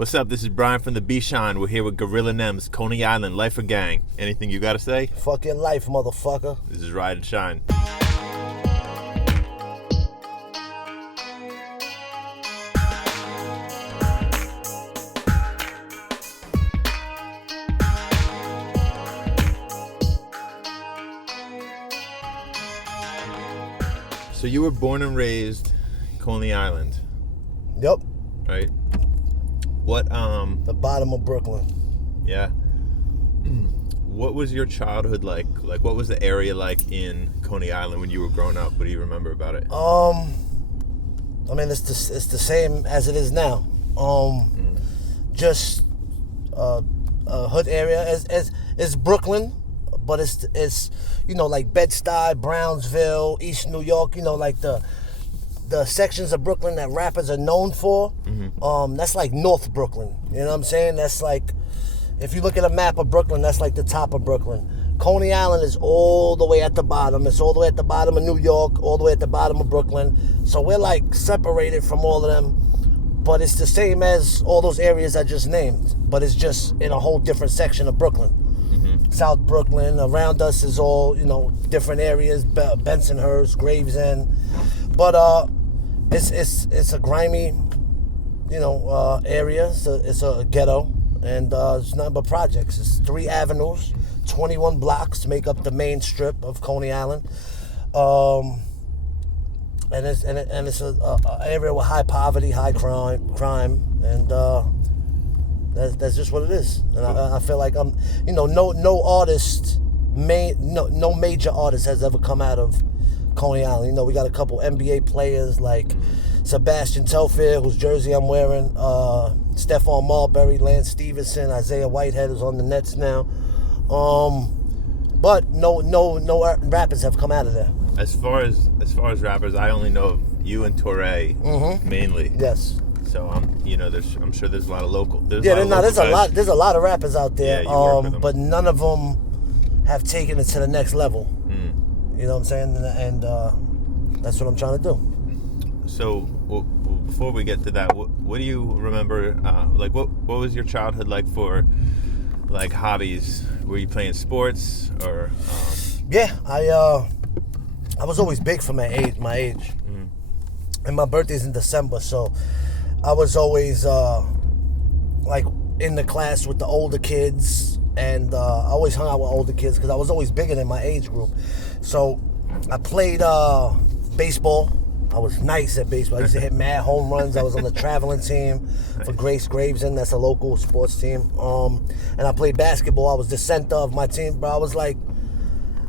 What's up? This is Brian from the B-Shine. We're here with Gorilla Nems, Coney Island, Life or Gang. Anything you gotta say? Fuck your life, motherfucker. This is Ride and Shine. So you were born and raised Coney Island, Yep. right? What, The bottom of Brooklyn. yeah. What was your childhood like? Like, what was the area like in Coney Island when you were growing up? What do you remember about it? I mean, it's the same as it is now. Just a hood area. It's Brooklyn, but it's like Bed-Stuy, Brownsville, East New York. Like the sections of Brooklyn that rappers are known for. That's like North Brooklyn. You know what I'm saying? That's like, if you look at a map of Brooklyn, that's like the top of Brooklyn. Coney Island is all the way at the bottom. It's all the way at the bottom of New York, all the way at the bottom of Brooklyn. So we're like separated from all of them. But it's the same as all those areas I just named. But it's just in a whole different section of Brooklyn. South Brooklyn. Around us is all, different areas. Bensonhurst, Gravesend. But it's a grimy, area. It's a ghetto. And it's nothing but projects. It's 3 avenues, 21 blocks make up the main strip of Coney Island. And it's an area with high poverty, high crime, and that's just what it is. And I feel like I'm, no artist, no major artist has ever come out of Coney Island. We got a couple NBA players like Sebastian Telfair, whose jersey I'm wearing, Stephon Marbury, Lance Stevenson, Isaiah Whitehead, who's on the Nets now. But no rappers have come out of there. As far as rappers, I only know of you and Torre mainly. Yes. So I'm sure there's a lot of local. There's Yeah, a lot there's a lot of rappers out there. Yeah, you work with them. But none of them have taken it to the next level. You know what I'm saying? And that's what I'm trying to do. So before we get to that, what do you remember? What was your childhood like for like hobbies? Were you playing sports or? Yeah, I was always big for my age. And my birthday's in December, so I was always like in the class with the older kids, and I always hung out with older kids because I was always bigger than my age group. So I played baseball. I was nice at baseball. I used to hit mad home runs. I was on the traveling team for Grace Gravesend. That's a local sports team. And I played basketball. I was the center of my team, bro. I was like,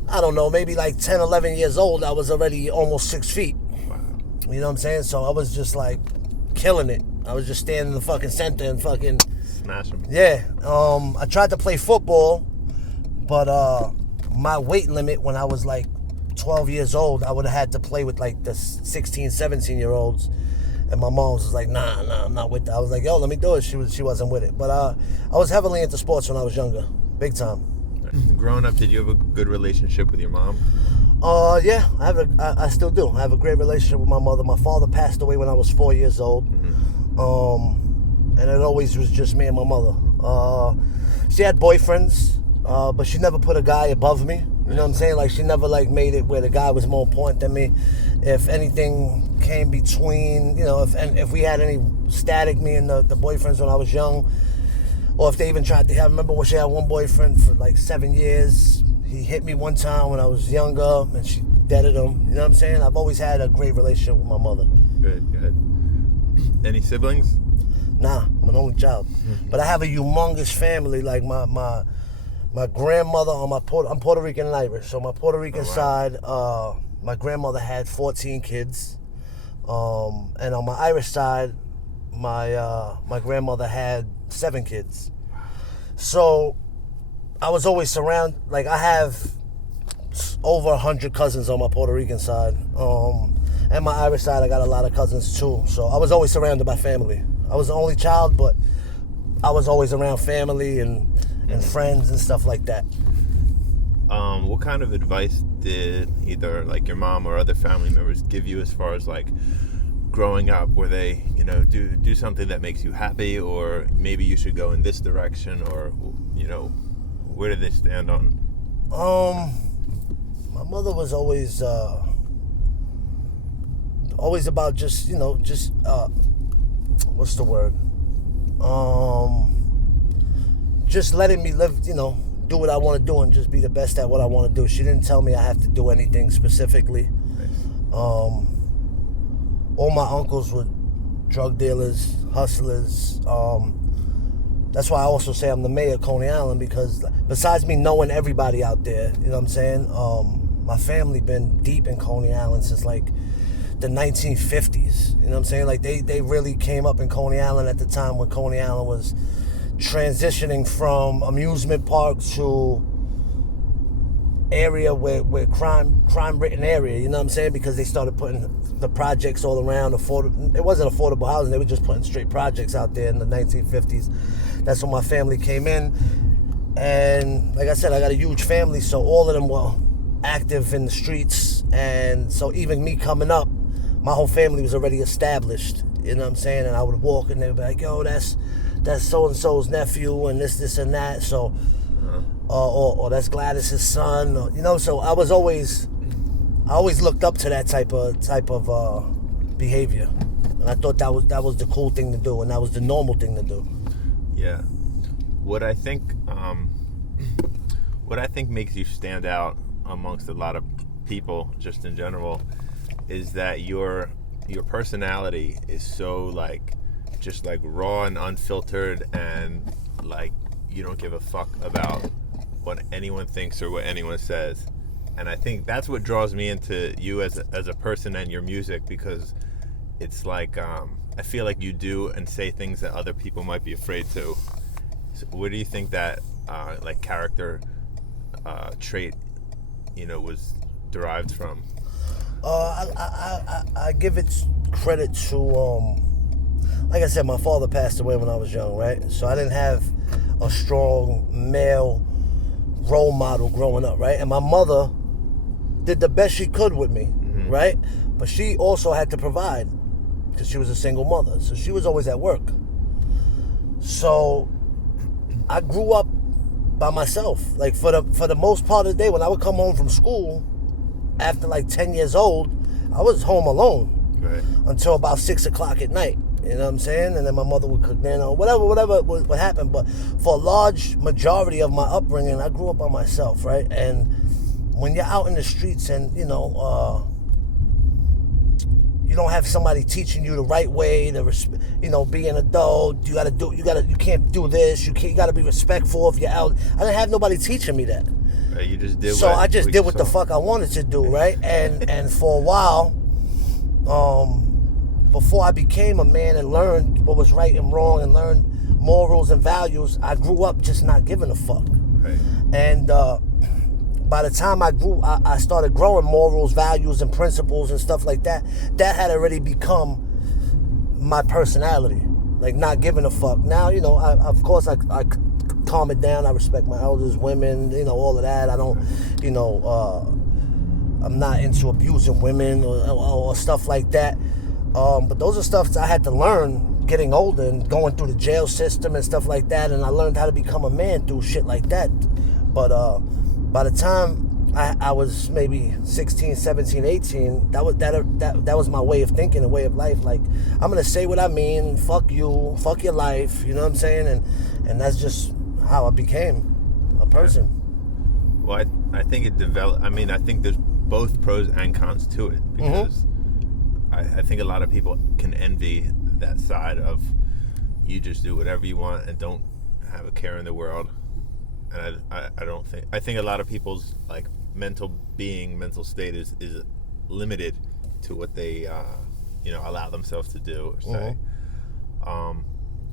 I don't know, maybe like 10, 11 years old. I was already almost 6 feet. Wow. You know what I'm saying? So I was just like killing it. I was just standing in the fucking center and fucking Smash them. Yeah. I tried to play football, but my weight limit when I was like 12 years old, I would have had to play with like the 16, 17-year-olds. And my mom was like, nah, I'm not with that. I was like, yo, let me do it. She wasn't with it. But I was heavily into sports when I was younger. Big time. Growing up, did you have a good relationship with your mom? Yeah, I still do. I have a great relationship with my mother. My father passed away when I was 4 years old. And it always was just me and my mother. She had boyfriends, but she never put a guy above me. You know what I'm saying? Like, she never like made it where the guy was more important than me. If anything came between, if we had any static, me and the boyfriends when I was young, or if they even tried to have, I remember when she had one boyfriend for like 7 years. He hit me one time when I was younger, and she deaded him. You know what I'm saying? I've always had a great relationship with my mother. Good. Any siblings? Nah, I'm an only child. But I have a humongous family. Like my grandmother I'm Puerto Rican and Irish. So my Puerto Rican side, my grandmother had 14 kids. And on my Irish side, my grandmother had 7 kids. So I was always surrounded, like I have over 100 cousins on my Puerto Rican side. And my Irish side, I got a lot of cousins too. So I was always surrounded by family. I was the only child, but I was always around family and friends and stuff like that. What kind of advice did either like your mom or other family members give you as far as like growing up? Were they, you know, do something that makes you happy, or maybe you should go in this direction, or, you know, where did they stand on? My mother was always about just, you know, just what's the word? Just letting me live, you know, do what I want to do and just be the best at what I want to do. She didn't tell me I have to do anything specifically. All my uncles were drug dealers, hustlers. That's why I also say I'm the mayor of Coney Island, because besides me knowing everybody out there, you know what I'm saying? My family been deep in Coney Island since like the 1950s. You know what I'm saying? Like they really came up in Coney Island at the time when Coney Island was transitioning from amusement park to area where crime ridden area, you know what I'm saying? Because they started putting the projects all around. It wasn't affordable housing, they were just putting straight projects out there in the 1950s. That's when my family came in, and like I said, I got a huge family, so all of them were active in the streets, and so even me coming up, my whole family was already established, you know what I'm saying? And I would walk and they would be like, yo, that's so-and-so's nephew, and this and that, so or that's Gladys's son, or, you know. So I always looked up to that type of behavior, and I thought that was the cool thing to do, and that was the normal thing to do. Yeah, what I think makes you stand out amongst a lot of people, just in general, is that your personality is so like just like raw and unfiltered, and like you don't give a fuck about what anyone thinks or what anyone says. And I think that's what draws me into you as a person and your music, because it's like I feel like you do and say things that other people might be afraid to. So where do you think that like character trait, you know, was derived from? I give it credit to like I said, my father passed away when I was young, right? So I didn't have a strong male role model growing up, right? And my mother did the best she could with me, right? But she also had to provide, because she was a single mother, so she was always at work. So I grew up by myself. Like for the most part of the day, when I would come home from school after like 10 years old, I was home alone, right, until about 6 o'clock at night. You know what I'm saying? And then my mother would cook dinner or whatever would happen. But for a large majority of my upbringing, I grew up by myself, right? And when you're out in the streets and, you know, you don't have somebody teaching you the right way to, you know, be an adult. You can't do this. You got to be respectful if you're out. I didn't have nobody teaching me that. Right, you just did. So I just did what the fuck I wanted to do, right? And for a while, before I became a man and learned what was right and wrong and learned morals and values, I grew up just not giving a fuck. Right. And by the time I started growing morals, values, and principles and stuff like that, that had already become my personality, like not giving a fuck. Now, you know, of course I calm it down. I respect my elders, women, you know, all of that. I don't, you know, I'm not into abusing women or stuff like that. But those are stuff that I had to learn getting older and going through the jail system and stuff like that. And I learned how to become a man through shit like that. But by the time I was maybe 16, 17, 18, that was my way of thinking, a way of life. Like, I'm going to say what I mean, fuck you, fuck your life, you know what I'm saying? And that's just how I became a person. Well, I think it developed. I mean, I think there's both pros and cons to it, because I think a lot of people can envy that side of you just do whatever you want and don't have a care in the world. And I think a lot of people's like mental state is limited to what they you know, allow themselves to do or say.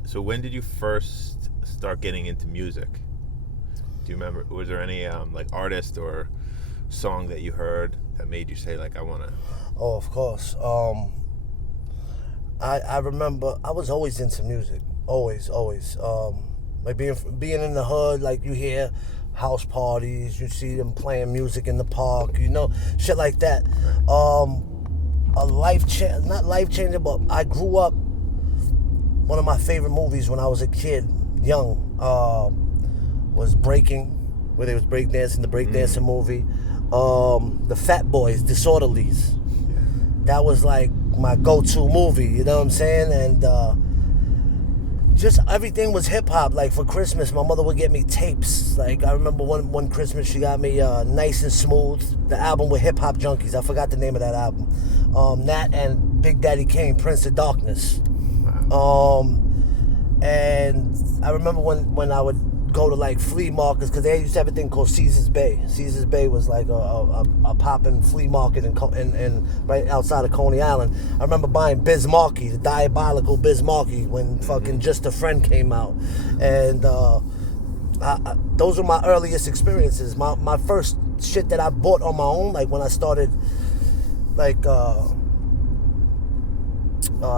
So when did you first start getting into music? Do you remember? Was there any like artist or song that you heard that made you say like, I want to? Oh, of course. I remember I was always into music, always. Like being in the hood, like you hear house parties, you see them playing music in the park, you know, shit like that. not life changing, but I grew up. One of my favorite movies when I was a kid, young, was Breaking, where they was breakdancing, the breakdancing movie. The Fat Boys, Disorderlies. That was like my go-to movie, you know what I'm saying? And just everything was hip-hop. Like for Christmas, my mother would get me tapes. Like I remember one Christmas she got me Nice and Smooth, the album with Hip Hop Junkies. I forgot the name of that album. That and Big Daddy Kane, Prince of Darkness. And I remember when I would go to like flea markets, because they used to have a thing called Caesar's Bay. Caesar's Bay was like a poppin' flea market in right outside of Coney Island. I remember buying Biz Markie, the Diabolical Biz Markie, when fucking Just a Friend came out. And those were my earliest experiences. My first shit that I bought on my own, like when I started like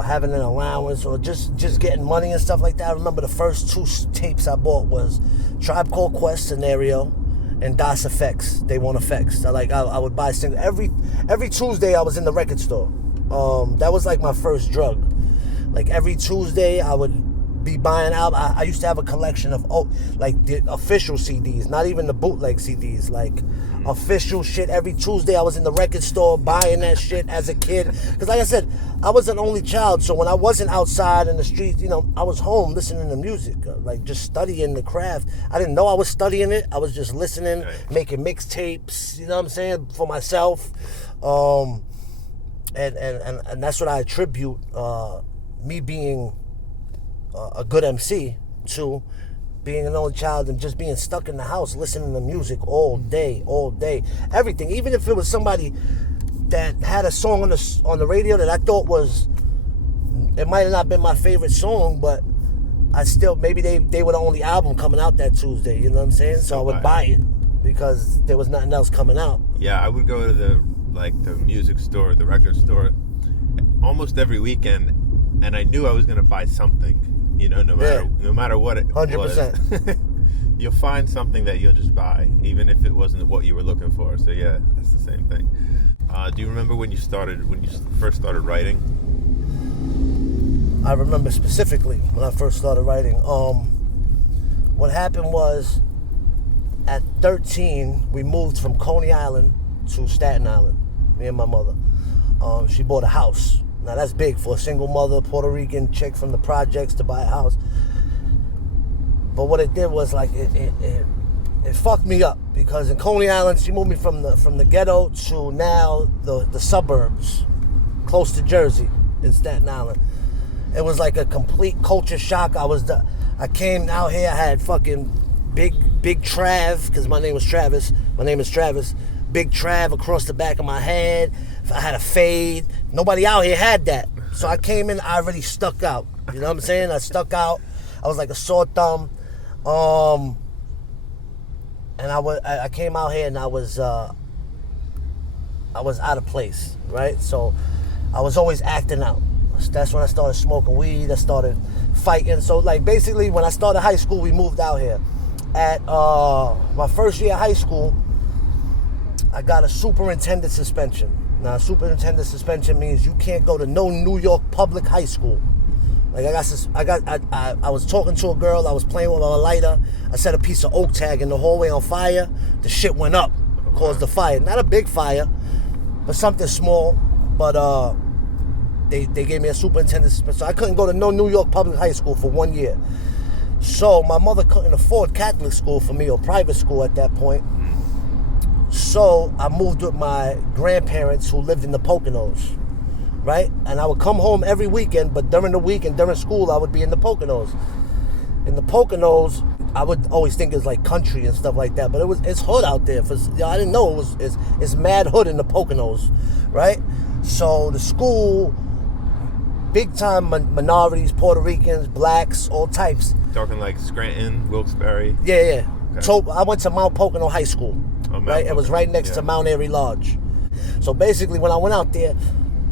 having an allowance or just getting money and stuff like that. I remember the first two tapes I bought was Tribe Called Quest, Scenario, and Das Effects, They Want Effects. I would buy single every Tuesday. I was in the record store. That was like my first drug. Like every Tuesday I would be buying out. I used to have a collection of like the official CDs, not even the bootleg CDs, like official shit. Every Tuesday I was in the record store buying that shit as a kid. Because like I said, I was an only child, so when I wasn't outside in the streets, I was home listening to music, like just studying the craft. I didn't know I was studying it. I was just listening, making mixtapes, you know what I'm saying, for myself. And that's what I attribute me being a good MC to being an only child and just being stuck in the house listening to music all day, everything. Even if it was somebody that had a song on the radio that I thought it might have not been my favorite song, but I still, maybe they were the only album coming out that Tuesday, you know what I'm saying? So I would buy it because there was nothing else coming out. Yeah, I would go to the music store, the record store, almost every weekend, and I knew I was going to buy something. No matter what it 100%. Was, you'll find something that you'll just buy, even if it wasn't what you were looking for. So yeah, that's the same thing. Do you remember when you first started writing? I remember specifically when I first started writing. What happened was, at 13, we moved from Coney Island to Staten Island, me and my mother. She bought a house. Now that's big for a single mother, Puerto Rican chick from the projects to buy a house. But what it did was like it fucked me up, because in Coney Island she moved me from the ghetto to now the suburbs, close to Jersey in Staten Island. It was like a complete culture shock. I came out here, I had fucking big Trav, because my name is Travis. Big Trav across the back of my head. I had a fade. Nobody out here had that. So I came in, I already stuck out. You know what I'm saying? I stuck out. I was like a sore thumb. And I came out here and I was out of place, right? So I was always acting out. That's when I started smoking weed. I started fighting. So like basically when I started high school, we moved out here. At my first year of high school, I got a superintendent suspension. Now, superintendent suspension means you can't go to no New York public high school. Like I was talking to a girl. I was playing with a lighter. I set a piece of oak tag in the hallway on fire. The shit went up, caused a fire. Not a big fire, but something small. But they gave me a superintendent suspension. So I couldn't go to no New York public high school for 1 year. So my mother couldn't afford Catholic school for me or private school at that point. So I moved with my grandparents who lived in the Poconos, right? And I would come home every weekend, but during the week and during school, I would be in the Poconos. In the Poconos, I would always think it's like country and stuff like that, but it's hood out there. I didn't know it's mad hood in the Poconos, right? So the school, big time minorities, Puerto Ricans, blacks, all types. Talking like Scranton, Wilkes-Barre? Yeah. Okay. So I went to Mount Pocono High School. Right, it was right next to Mount Airy Lodge. So basically, when I went out there,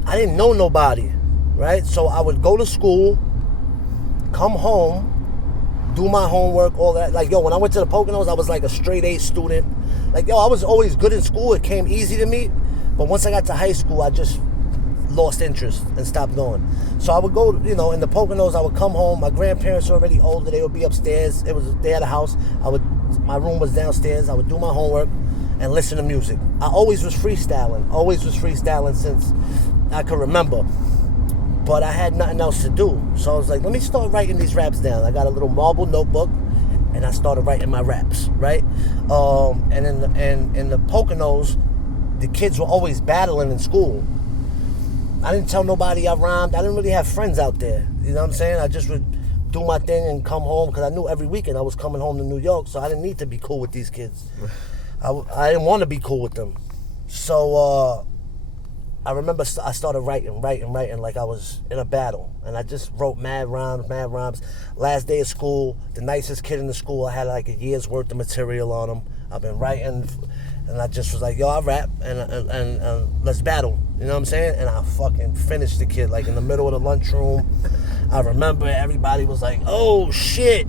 I didn't know nobody, right? So I would go to school, come home, do my homework, all that. Like, when I went to the Poconos, I was like a straight A student. Like, I was always good in school. It came easy to me. But once I got to high school, lost interest and stopped going. So I would go, in the Poconos. I would come home. My grandparents were already older. They would be upstairs. They had a house. My room was downstairs. I would do my homework and listen to music. I always was freestyling since I could remember. But I had nothing else to do. So I was like, let me start writing these raps down. I got a little marble notebook, and I started writing my raps, right? And in the Poconos, the kids were always battling in school. I didn't tell nobody I rhymed. I didn't really have friends out there. You know what I'm saying? I just would do my thing and come home, because I knew every weekend I was coming home to New York, so I didn't need to be cool with these kids. I didn't want to be cool with them. So I remember I started writing like I was in a battle. And I just wrote mad rhymes. Last day of school, the nicest kid in the school, I had like a year's worth of material on him. I've been writing, and I just was like, yo, I rap, and let's battle. You know what I'm saying? And I fucking finished the kid, like in the middle of the lunchroom. I remember everybody was like, oh shit.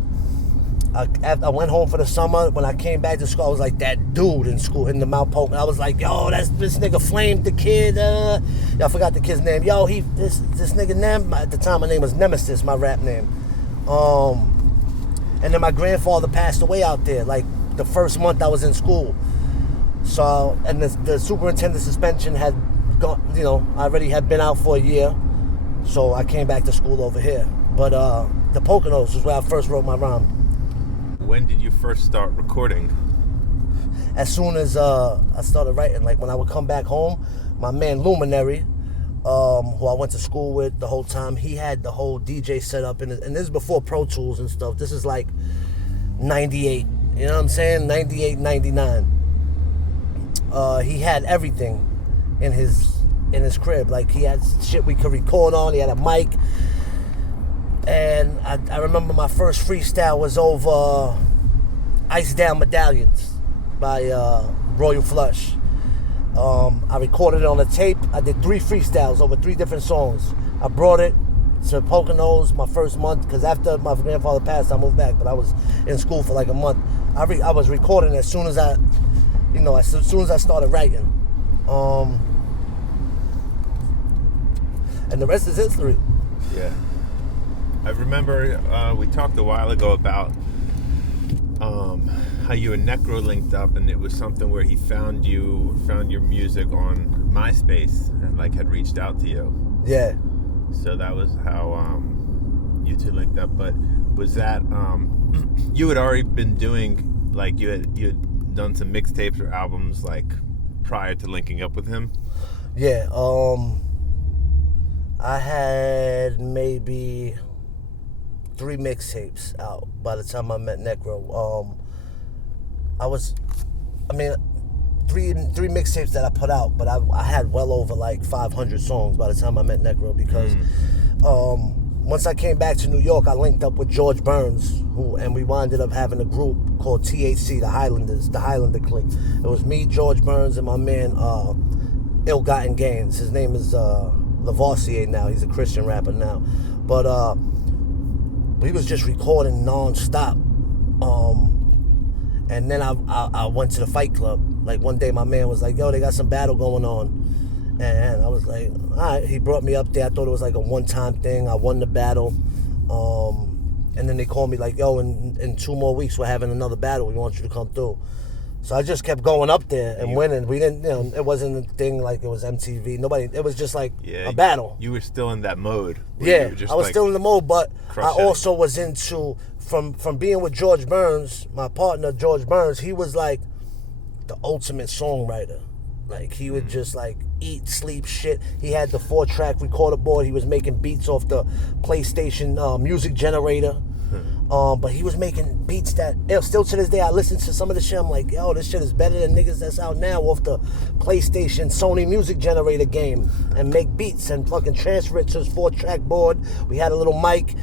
I went home for the summer. When I came back to school, I was like that dude in school, in the Mount Polk. I was like, yo, this nigga flamed the kid. I forgot the kid's name. Yo, this nigga Nem. At the time, my name was Nemesis, my rap name. And then my grandfather passed away out there, like the first month I was in school. So, and the superintendent suspension had gone, I already had been out for a year. So I came back to school over here. But the Poconos was where I first wrote my rhyme. When did you first start recording? As soon as I started writing, like when I would come back home, my man Luminary, who I went to school with the whole time, he had the whole DJ set up, and this is before Pro Tools and stuff. This is like 98, you know what I'm saying? 98, 99. He had everything in his crib. Like he had shit we could record on. He had a mic. And I remember my first freestyle was over Ice Down Medallions by Royal Flush. I recorded it on a tape. I did 3 freestyles over 3 different songs. I brought it to Poconos my first month, because after my grandfather passed, I moved back, but I was in school for like a month. I was recording as soon as as soon as I started writing. And the rest is history. Yeah. I remember we talked a while ago about how you and Necro linked up, and it was something where he found your music on MySpace and like had reached out to you. Yeah. So that was how you two linked up. But was that you had already been doing, like you had done some mixtapes or albums like prior to linking up with him? Yeah. I had maybe 3 mixtapes out by the time I met Necro. Three mixtapes that I put out, but I had well over like 500 songs by the time I met Necro, because once I came back to New York, I linked up with George Burns, and we wound up having a group called THC, the Highlander Clique. It was me, George Burns, and my man Ill Gotten Gains. His name is Lavoisier now. He's a Christian rapper now. But we was just recording non-stop. And then I went to the Fight Club. Like one day my man was like, yo, they got some battle going on. And I was like, all right. He brought me up there. I thought it was like a one-time thing. I won the battle. And then they called me like, yo, in 2 more weeks we're having another battle. We want you to come through. So I just kept going up there and winning. We didn't, it wasn't a thing like it was MTV. It was just like a battle. You were still in that mode. Yeah, I was still in the mode, but I also was into, from being with George Burns, my partner George Burns, he was like the ultimate songwriter. Like he would just like eat, sleep, shit. He had the 4-track recorder board. He was making beats off the PlayStation music generator. But he was making beats that, still to this day, I listen to some of the shit, I'm like, yo, this shit is better than niggas that's out now off the PlayStation Sony music generator game, and make beats and fucking transfer it to his 4-track board. We had a little mic,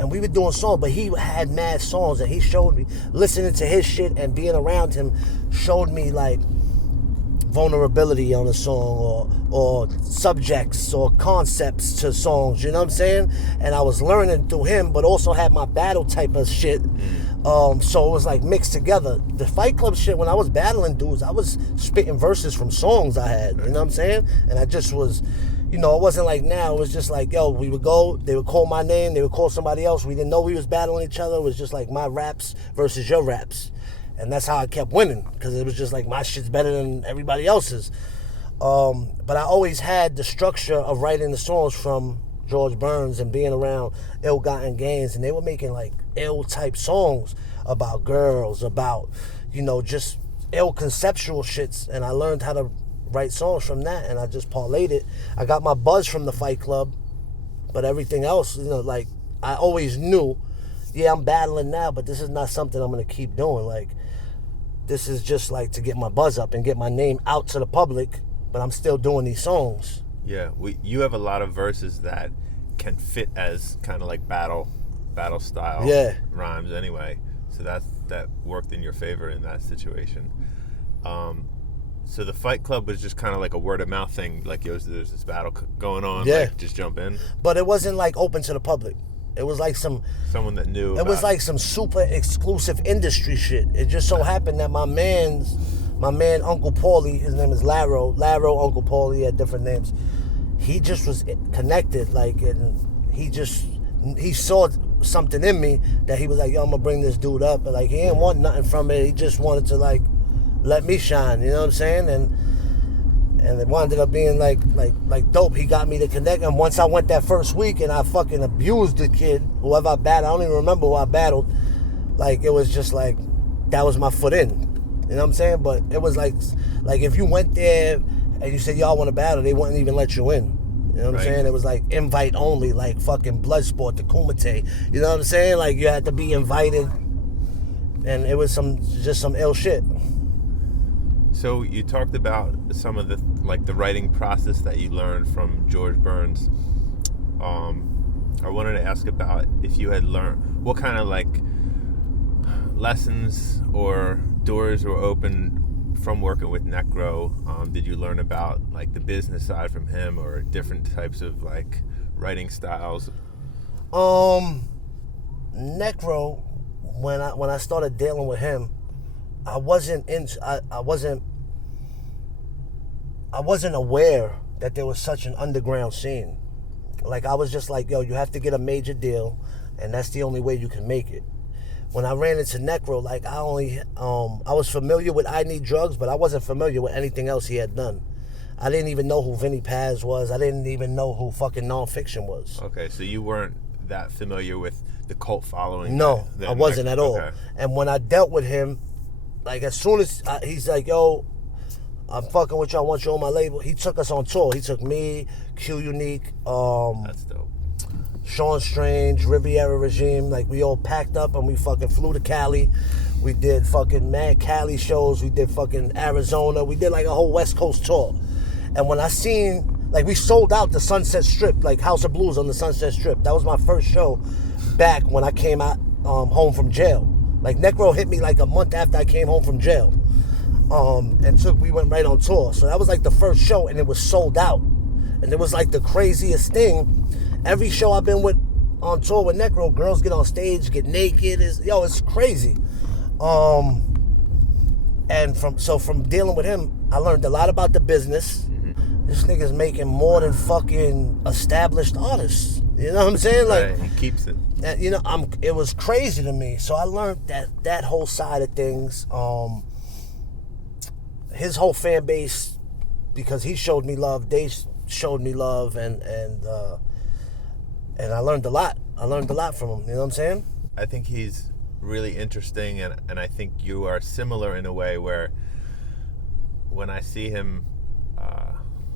and we were doing songs, but he had mad songs, and he showed me, listening to his shit and being around him, showed me like vulnerability on a song, or subjects or concepts to songs, you know what I'm saying? And I was learning through him, but also had my battle type of shit. So it was like mixed together. The Fight Club shit, when I was battling dudes, I was spitting verses from songs I had, you know what I'm saying? And I just was, you know, it wasn't like now. It was just like, yo, we would go, they would call my name, they would call somebody else. We didn't know we was battling each other. It was just like my raps versus your raps. And that's how I kept winning, because it was just like my shit's better than everybody else's. But I always had the structure of writing the songs from George Burns and being around ill-gotten gains, and they were making like ill-type songs about girls, about, you know, just ill-conceptual shits, and I learned how to write songs from that, and I just parlayed it. I got my buzz from the Fight Club, but everything else, you know, like, I always knew, yeah, I'm battling now, but this is not something I'm going to keep doing. Like, this is just like to get my buzz up and get my name out to the public, but I'm still doing these songs. Yeah, you have a lot of verses that can fit as kind of like battle style rhymes anyway. So that worked in your favor in that situation. So the Fight Club was just kind of like a word of mouth thing, like, yo, there's this battle going on, like, just jump in. But it wasn't like open to the public. It was like someone that knew. It was like some super exclusive industry shit. It just so happened that my man Uncle Paulie, his name is Laro, Uncle Paulie, had different names. He just was connected, like, and he saw something in me that he was like, yo, I'm gonna bring this dude up, but like, he didn't want nothing from it. He just wanted to like let me shine, you know what I'm saying? And it wound up being like dope. He got me to connect, and once I went that first week and I fucking abused the kid, whoever I battled, I don't even remember who I battled. Like, it was just like, that was my foot in. You know what I'm saying? But it was like if you went there and you said, y'all want to battle, they wouldn't even let you in. You know what I'm saying? It was like invite only, like fucking Bloodsport, the Kumite. You know what I'm saying? Like, you had to be invited, and it was just some ill shit. So you talked about some of the writing process that you learned from George Burns. I wanted to ask about if you had learned what kind of like lessons or doors were open from working with Necro. Did you learn about like the business side from him, or different types of like writing styles? Necro, when I started dealing with him, I wasn't aware that there was such an underground scene. Like, I was just like, yo, you have to get a major deal, and that's the only way you can make it. When I ran into Necro, like, I was familiar with I Need Drugs, but I wasn't familiar with anything else he had done. I didn't even know who Vinny Paz was. I didn't even know who fucking Nonfiction was. Okay, so you weren't that familiar with the cult following? No, I wasn't at all. Okay. And when I dealt with him, like, as soon as he's like, yo, I'm fucking with you, I want you on my label, he took us on tour. He took me, Q Unique, that's dope, Sean Strange, Riviera Regime. Like, we all packed up and we fucking flew to Cali. We did fucking mad Cali shows. We did fucking Arizona. We did like a whole West Coast tour. And when I seen, like, we sold out the Sunset Strip, like House of Blues on the Sunset Strip. That was my first show back when I came out home from jail. Like, Necro hit me like a month after I came home from jail. We went right on tour. So that was like the first show, and it was sold out. And it was like the craziest thing. Every show I've been with on tour with Necro, girls get on stage, get naked. It's crazy. And from dealing with him, I learned a lot about the business. Mm-hmm. This nigga's making more than fucking established artists. You know what I'm saying? Like, right, he keeps it. You know, it was crazy to me. So I learned that whole side of things. His whole fan base, because he showed me love, they showed me love, and I learned a lot. I learned a lot from him. You know what I'm saying? I think he's really interesting, and I think you are similar in a way where when I see him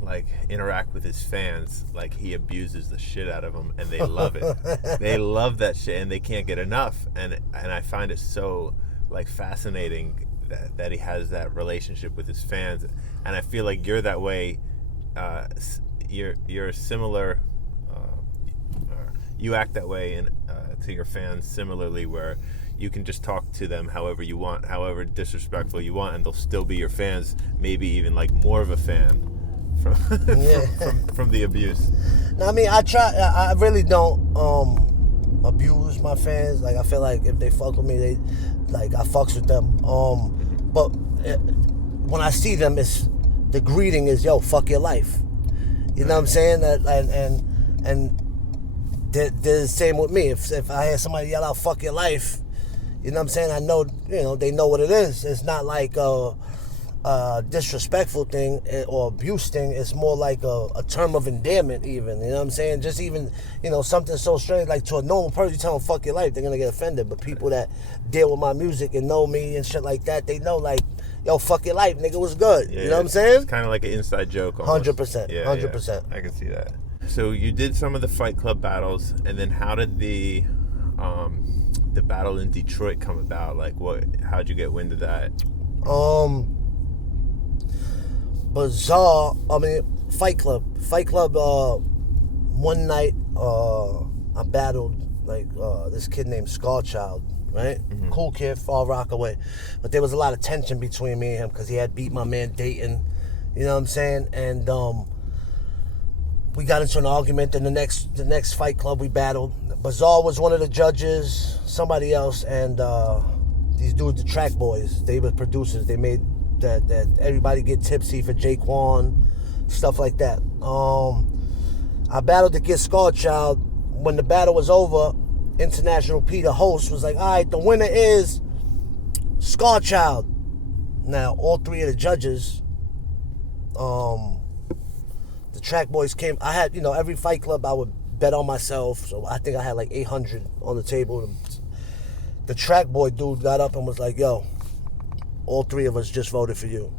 like interact with his fans, like, he abuses the shit out of them, and they love it. They love that shit, and they can't get enough. And I find it so like fascinating that he has that relationship with his fans, and I feel like you're that way. You're similar. You act that way to your fans similarly, where you can just talk to them however you want, however disrespectful you want, and they'll still be your fans. Maybe even like more of a fan from the abuse. No, I mean, I really don't abuse my fans. Like, I feel like if they fuck with me, I fucks with them. But when I see them, the greeting is, yo, fuck your life. You know what I'm saying? And they're the same with me. If I hear somebody yell out "fuck your life," you know what I'm saying? I know, they know what it is. It's not like a disrespectful thing or abuse thing. It's more like a term of endearment even. You know what I'm saying? Just even, something so strange, like to a normal person, you tell them "fuck your life," they're gonna get offended. But people that deal with my music and know me and shit like that, they know like, yo, fuck your life, nigga, was good. Yeah, you know what I'm saying? It's kind of like an inside joke. 100%. Yeah, 100%. I can see that. So you did some of the Fight Club battles, and then how did the battle in Detroit come about? Like, how'd you get wind of that? Bizarre. Fight Club. One night, I battled this kid named Scarchild, right? Mm-hmm. Cool kid, Far Rockaway. But there was a lot of tension between me and him because he had beat my man Dayton. You know what I'm saying? And we got into an argument. In the next Fight Club we battled, Bizarre was one of the judges, somebody else, and these dudes, the Track Boys, they were producers. They made that everybody get tipsy for Jaquan, stuff like that. I battled against Scarchild. When the battle was over, International P, the host, was like, all right, the winner is Scarchild. Now, all three of the judges, the Track Boys came. I had, every Fight Club I would bet on myself. So I think I had like 800 on the table. The Track Boy dude got up and was like, yo, all three of us just voted for you.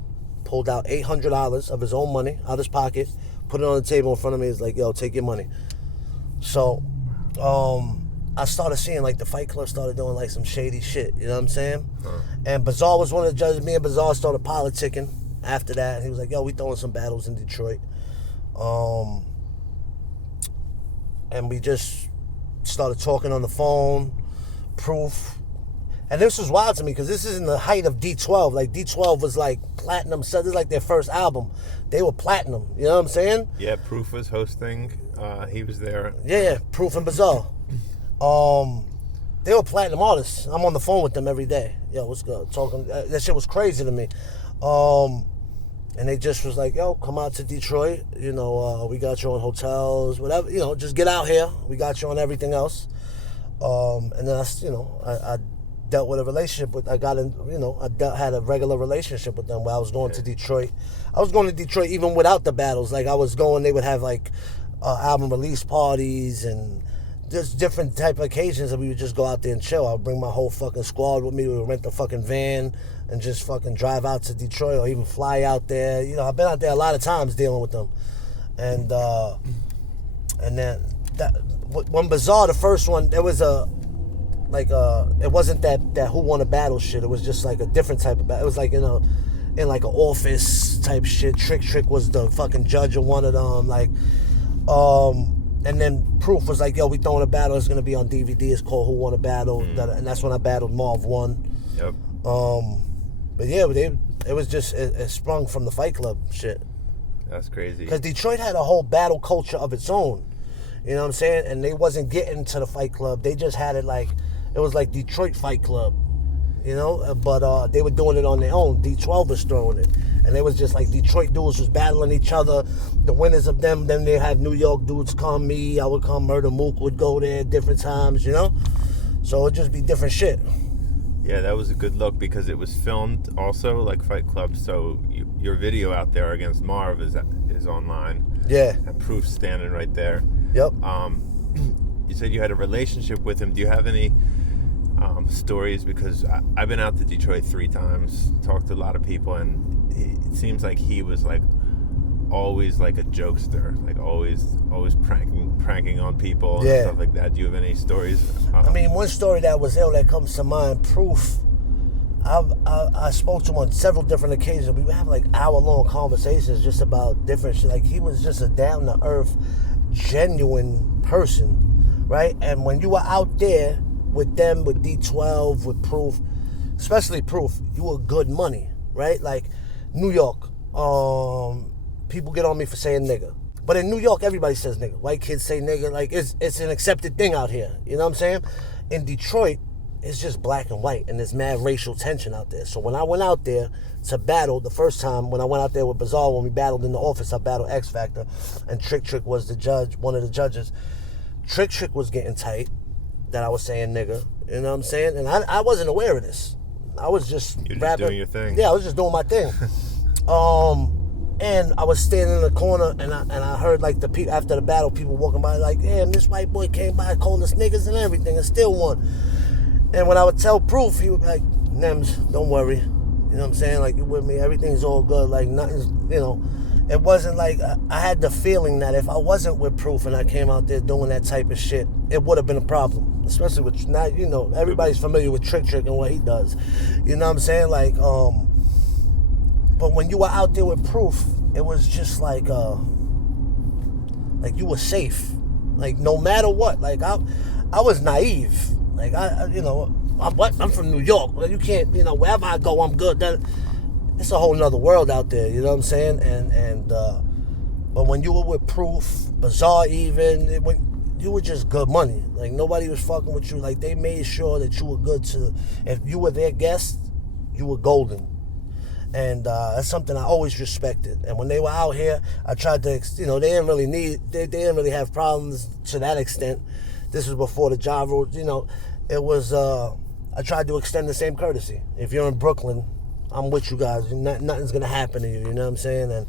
Pulled out $800 of his own money out of his pocket, put it on the table in front of me. He's like, yo, take your money. So I started seeing like the Fight Club started doing like some shady shit. You know what I'm saying? And Bizarre was one of the judges. Me and Bizarre started politicking after that. He was like, yo, we throwing some battles in Detroit. And we just started talking on the phone, Proof. And this was wild to me because this is in the height of D12. Like, D12 was like platinum. So this is like their first album. They were platinum. You know what I'm saying? Yeah, Proof was hosting. He was there. Yeah, Proof and Bizarre. They were platinum artists. I'm on the phone with them every day. Yo, what's good? Talking. That shit was crazy to me. And they just was like, yo, come out to Detroit. We got you on hotels, whatever. Just get out here. We got you on everything else. And then I dealt with a relationship with. I had a regular relationship with them where I was going to Detroit. I was going to Detroit even without the battles. Like I was going, they would have like album release parties and just different type of occasions, and we would just go out there and chill. I would bring my whole fucking squad with me. We would rent a fucking van and just fucking drive out to Detroit or even fly out there. I've been out there a lot of times dealing with them. And then when Bizarre, the first one, there was it wasn't that who won a battle shit. It was just like a different type of battle. It was like in like an office type shit. Trick was the fucking judge of one of them. And then Proof was like, yo, we throwing a battle. It's going to be on DVD. It's called Who Won a Battle. And that's when I battled Marv 1. Yep. But yeah, it was just, it sprung from the Fight Club shit. That's crazy. Because Detroit had a whole battle culture of its own. You know what I'm saying? And they wasn't getting to the Fight Club. They just had it like, it was like Detroit Fight Club. But they were doing it on their own. D12 was throwing it. And it was just like Detroit dudes was battling each other. The winners of them, then they had New York dudes come. I would come. Murder Mook would go there at different times, So it'd just be different shit. Yeah, that was a good look because it was filmed also like Fight Club. So your video out there against Marv is online. Yeah. And Proof standing right there. Yep. You said you had a relationship with him. Do you have any stories? Because I've been out to Detroit 3 times, talked to a lot of people, and it seems like he was like always like a jokester, like always pranking on people and stuff like that. Do you have any stories? One story that was ill that comes to mind, Proof. I spoke to him on several different occasions. We would have like hour-long conversations just about different shit. Like he was just a down-to-earth, genuine person, right? And when you were out there with them, with D12, with Proof, especially Proof, you were good money, right? Like New York, people get on me for saying nigga. But in New York, everybody says nigga. White kids say nigga. Like, it's an accepted thing out here. You know what I'm saying? In Detroit, it's just black and white, and there's mad racial tension out there. So when I went out there to battle the first time, when I went out there with Bizarre, when we battled in the office, I battled X Factor, and Trick was the judge, one of the judges. Trick was getting tight, that I was saying nigga, you know what I'm saying? And I wasn't aware of this. I was just You're rapping. just doing your thing. Yeah, I was just doing my thing. And I was standing in the corner, and I heard like the people after the battle, people walking by like, damn, this white boy came by, called us niggas and everything, and still won. And when I would tell Proof, he would be like, Nems, don't worry. You know what I'm saying? Like, you with me, everything's all good. Like, nothing's, you know. It wasn't like, I had the feeling that if I wasn't with Proof and I came out there doing that type of shit, it would have been a problem. Especially with, now, you know, everybody's familiar with Trick and what he does. You know what I'm saying? Like, but when you were out there with Proof, it was just like you were safe. Like, no matter what. Like, I was naive. Like, I'm from New York. You can't, you know, wherever I go, I'm good. It's a whole nother world out there, you know what I'm saying? But when you were with Proof, Bizarre even, you were just good money. Like, nobody was fucking with you. Like, they made sure that you were good to, if you were their guest, you were golden. And that's something I always respected. And when they were out here, I tried to, you know, they didn't really have problems to that extent. This was before the job road, you know. It was, I tried to extend the same courtesy. If you're in Brooklyn, I'm with you guys. Nothing's going to happen to you, you know what I'm saying?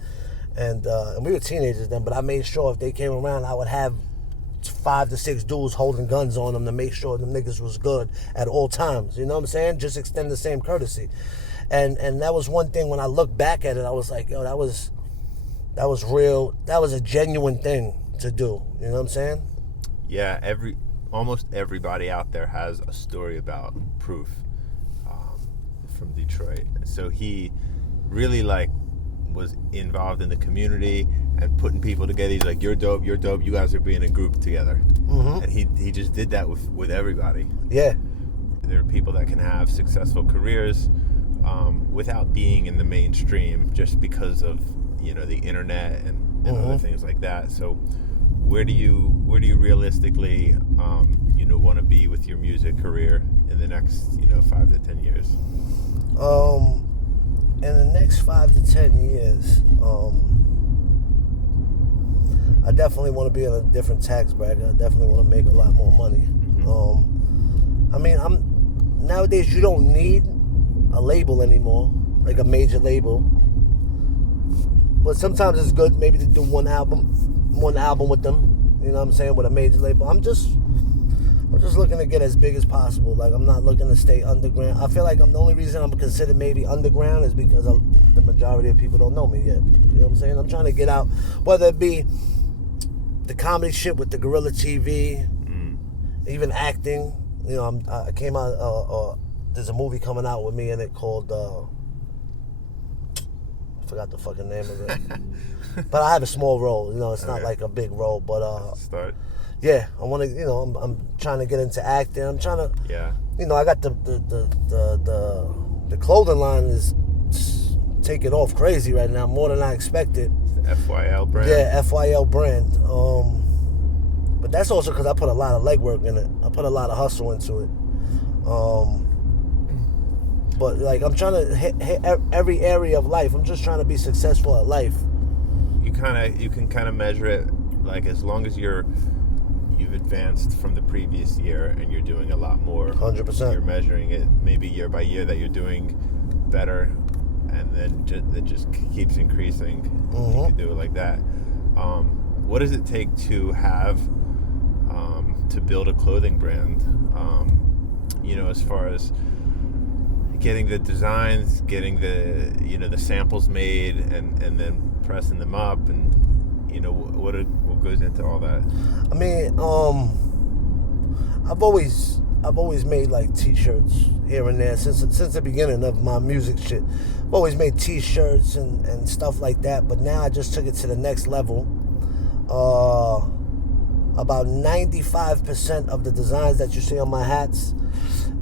And we were teenagers then, but I made sure if they came around, I would have 5 to 6 dudes holding guns on them to make sure the niggas was good at all times. You know what I'm saying? Just extend the same courtesy. And that was one thing when I look back at it, I was like, yo, that was real. That was a genuine thing to do. You know what I'm saying? Yeah, almost everybody out there has a story about Proof from Detroit. So he really like was involved in the community and putting people together. He's like, you're dope, you guys are being a group together. Mm-hmm. And he just did that with everybody. Yeah. There are people that can have successful careers without being in the mainstream just because of, you know, the internet and mm-hmm. other things like that. So where do you realistically want to be with your music career in the next 5 to 10 years? In the next 5 to 10 years, I definitely want to be in a different tax bracket. I definitely want to make a lot more money. Mm-hmm. I mean, nowadays you don't need a label anymore, like a major label. But sometimes it's good maybe to do one album with them. You know what I'm saying? With a major label. I'm just looking to get as big as possible. Like, I'm not looking to stay underground. I feel like the only reason I'm considered maybe underground is because the majority of people don't know me yet. You know what I'm saying? I'm trying to get out, whether it be the comedy shit with the Gorilla TV, even acting. You know, I came out. There's a movie coming out with me in it called. I forgot the fucking name of it. But I have a small role. You know, it's not like a big role, but start. Yeah, I want to. You know, I'm trying to get into acting. I'm trying to. Yeah. You know, I got the clothing line is taking off crazy right now, more than I expected. The FYL brand. Yeah, FYL brand. But that's also because I put a lot of legwork in it. I put a lot of hustle into it. But like, I'm trying to hit every area of life. I'm just trying to be successful at life. You can kind of measure it, like, as long as you've advanced from the previous year and you're doing a lot more. 100%. You're measuring it maybe year by year that you're doing better, and then it just keeps increasing. Mm-hmm. You can do it like that. What does it take to have to build a clothing brand? As far as getting the designs, getting the samples made, and then pressing them up, and what goes into all that? I mean, I've always made like t-shirts here and there since the beginning of my music shit. I've always made t-shirts and stuff like that, but now I just took it to the next level. About 95% of the designs that you see on my hats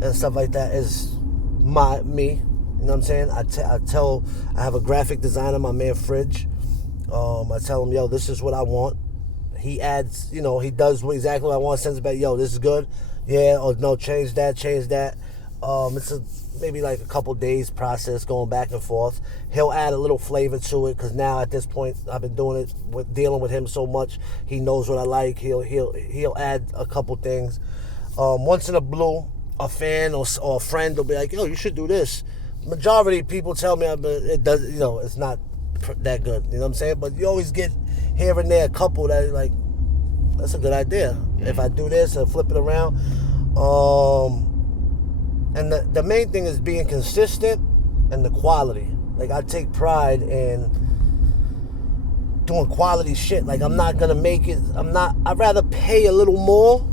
and stuff like that is me. You know what I'm saying? I have a graphic designer, my man Fridge. I tell him, yo, this is what I want. He adds, he does exactly what I want, sends it back, yo, this is good. Yeah, or no, change that. It's maybe like a couple days process going back and forth. He'll add a little flavor to it because now at this point I've been doing it dealing with him so much. He knows what I like. He'll add a couple things. Once in a blue, a fan or a friend will be like, "Yo, you should do this." Majority of people tell me it does. It's not that good. You know what I'm saying? But you always get here and there a couple that like, that's a good idea. Mm-hmm. If I do this and flip it around. And the main thing is being consistent and the quality. Like, I take pride in doing quality shit. Like, I'm not going to make it. I'd rather pay a little more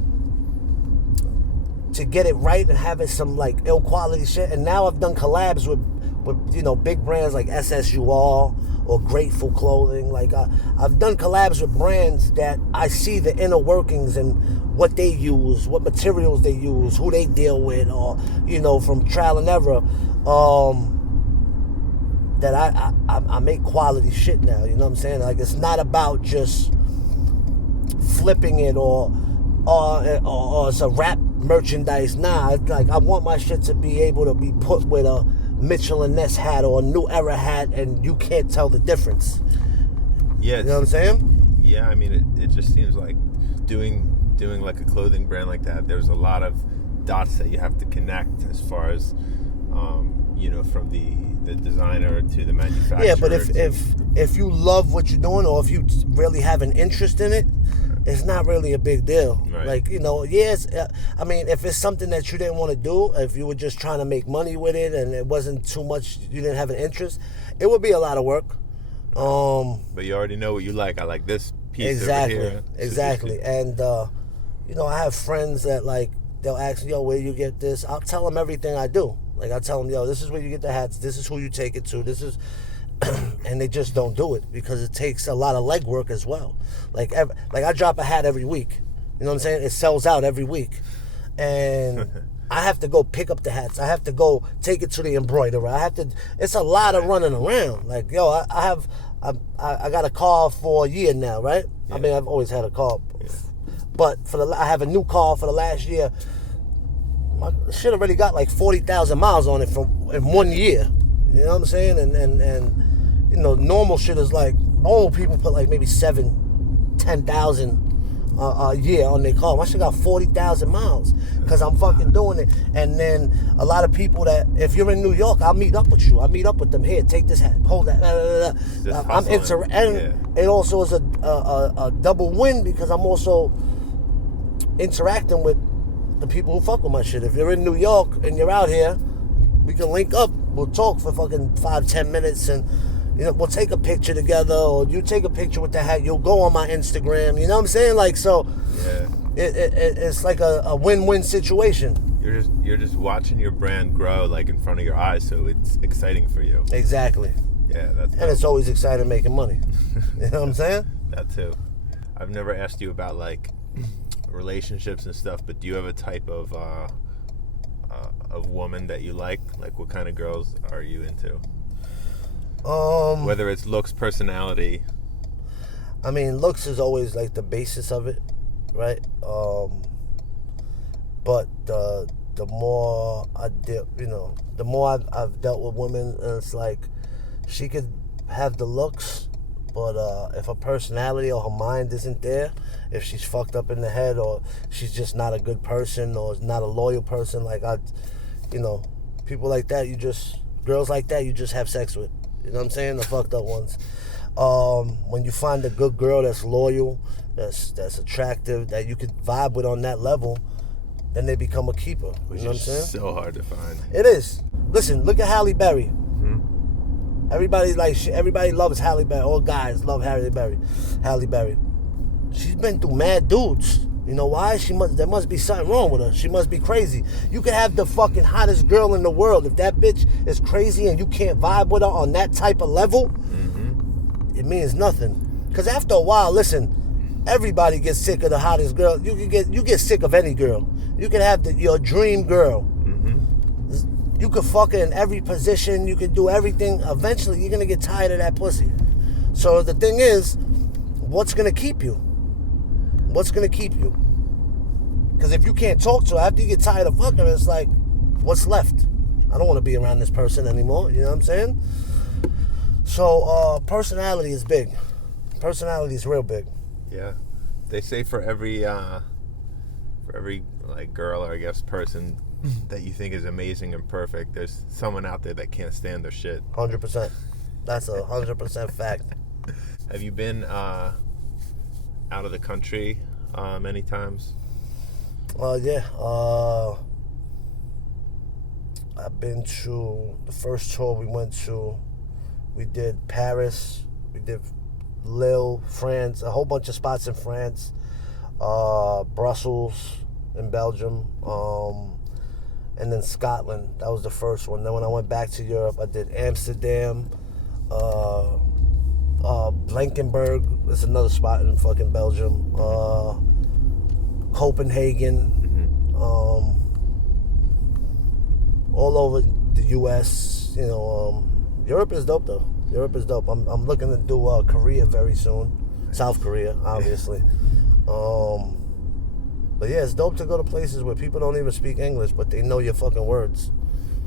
to get it right and have it some, like, ill quality shit. And now I've done collabs with big brands like SSUR or Grateful Clothing. Like, I've done collabs with brands that I see the inner workings and what they use, what materials they use, who they deal with, or, from trial and error, that I make quality shit now, you know what I'm saying? Like, it's not about just flipping it or it's a rap merchandise. Nah, it's like, I want my shit to be able to be put with a Mitchell & Ness hat or a New Era hat, and you can't tell the difference. Yeah. You know what I'm saying? Yeah, I mean, it just seems like doing like a clothing brand like that, there's a lot of dots that you have to connect as far as, from the designer to the manufacturer. Yeah, but if you love what you're doing, or if you really have an interest in it, it's not really a big deal. Right. Like, yes, I mean, if it's something that you didn't want to do, if you were just trying to make money with it and it wasn't too much, you didn't have an interest, it would be a lot of work. But you already know what you like. I like this piece over here. Exactly. And, I have friends that, like, they'll ask me, "Yo, where you get this?" I'll tell them everything I do. Like, I tell them, "Yo, this is where you get the hats. This is who you take it to. This is..." And they just don't do it because it takes a lot of legwork as well. Like I drop a hat every week. You know what I'm saying? It sells out every week. And I have to go pick up the hats. I have to go take it to the embroiderer. It's a lot of running around. Like, yo, I got a car for a year now, right? Yeah. I mean, I've always had a car. Yeah. But I have a new car for the last year. My shit already got like 40,000 miles on it in 1 year. You know what I'm saying? And normal shit is like, normal people put like maybe 10,000 a year on their car. My shit got 40,000 miles because I'm fucking doing it. And then a lot of people that, if you're in New York, I'll meet up with you. I meet up with them. Here, take this hat, hold that. And it also is a double win because I'm also interacting with the people who fuck with my shit. If you're in New York and you're out here, we can link up. We'll talk for fucking 5-10 minutes and we'll take a picture together, or you take a picture with the hat, you'll go on my Instagram, you know what I'm saying? Like, so yeah. It's like a win-win situation. You're just watching your brand grow like in front of your eyes, so it's exciting for you. Exactly. Yeah, that's and it's always exciting making money. You know what I'm saying? That too. I've never asked you about like relationships and stuff, but do you have a type of woman that you like? Like, what kind of girls are you into? Whether it's looks, personality. I mean, looks is always like the basis of it, right? But the more the more I've dealt with women, and it's like she could have the looks, but if her personality or her mind isn't there, if she's fucked up in the head, or she's just not a good person, or not a loyal person, like people like that, girls like that, you just have sex with. You know what I'm saying? The fucked up ones. When you find a good girl that's loyal, that's attractive, that you could vibe with on that level, then they become a keeper. You know what I'm saying? So hard to find. It is. Listen, look at Halle Berry. Mm-hmm. Everybody loves Halle Berry. All guys love Halle Berry. She's been through mad dudes. You know why? There must be something wrong with her. She must be crazy. You could have the fucking hottest girl in the world. If that bitch is crazy and you can't vibe with her on that type of level, mm-hmm. It means nothing. Because after a while, listen, everybody gets sick of the hottest girl. You get sick of any girl. You can have your dream girl. Mm-hmm. You could fuck her in every position. You could do everything. Eventually, you're going to get tired of that pussy. So the thing is, what's going to keep you? What's going to keep you? Because if you can't talk to her, after you get tired of fucking her, it's like, what's left? I don't want to be around this person anymore. You know what I'm saying? So, personality is big. Personality is real big. Yeah. They say for every like girl or I guess person that you think is amazing and perfect, there's someone out there that can't stand their shit. 100%. That's 100% fact. Have you been out of the country many times? Yeah. I've been to the first tour we went to. We did Paris. We did Lille, France. A whole bunch of spots in France. Brussels in Belgium. And then Scotland. That was the first one. Then when I went back to Europe, I did Amsterdam. Blankenberg. That's another spot in fucking Belgium. Copenhagen. All over the U.S. You know, Europe is dope though. Europe is dope. I'm looking to do Korea very soon. South Korea, obviously. But yeah, it's dope to go to places where people don't even speak English, but they know your fucking words.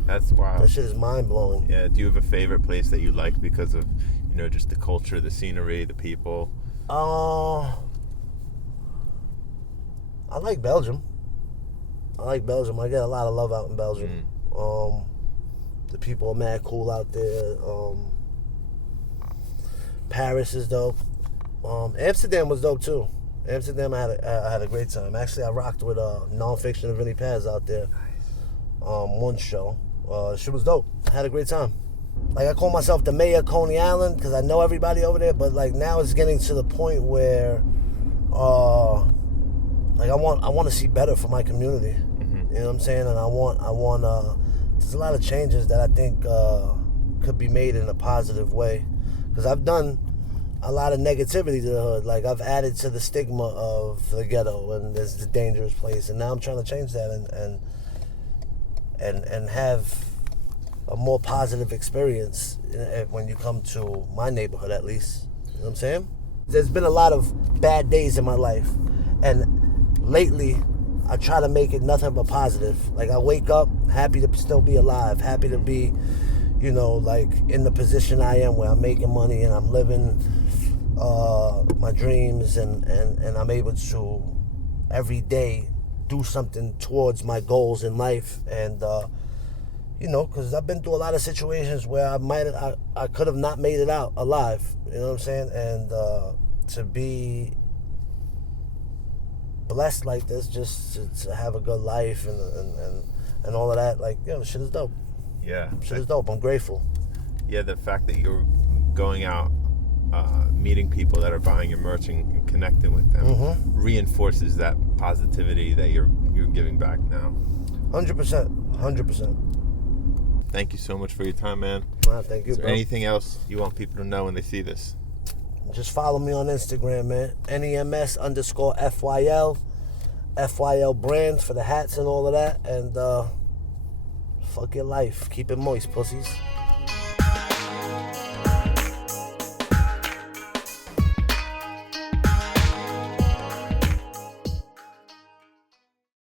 That's wild. That shit is mind blowing. Yeah. Do you have a favorite place that you like because of, you know, just the culture, the scenery, the people? I like Belgium. I get a lot of love out in Belgium. The people are mad cool out there. Paris is dope. Amsterdam was dope too. Amsterdam, I had a great time. Actually, I rocked with Nonfiction and Vinny Paz out there. One show. Shit was dope. I had a great time. Like, I call myself the mayor of Coney Island because I know everybody over there. But like now, it's getting to the point where, like I want to see better for my community. You know what I'm saying? And I want. There's a lot of changes that I think could be made in a positive way. Because I've done a lot of negativity to the hood. Like, I've added to the stigma of the ghetto and it's a dangerous place. And now I'm trying to change that and have a more positive experience when you come to my neighborhood, at least. You know what I'm saying? There's been a lot of bad days in my life. And lately, I try to make it nothing but positive. Like, I wake up happy to still be alive, happy to be, you know, like in the position I am where I'm making money and I'm living my dreams and I'm able to every day do something towards my goals in life. And, you know, because I've been through a lot of situations where I could have not made it out alive. You know what I'm saying? And to be blessed like this, just to have a good life and all of that, like, yo, shit is dope. Yeah. Shit is dope. I'm grateful. Yeah, the fact that you're going out, meeting people that are buying your merch and connecting with them reinforces that positivity that you're giving back now. 100%. 100%. Thank you so much for your time, man. Thank you, Is there bro. anything else you want people to know when they see this? Just follow me on Instagram, man. NEMS_FYL. FYL brands for the hats and all of that. And fuck your life. Keep it moist, pussies.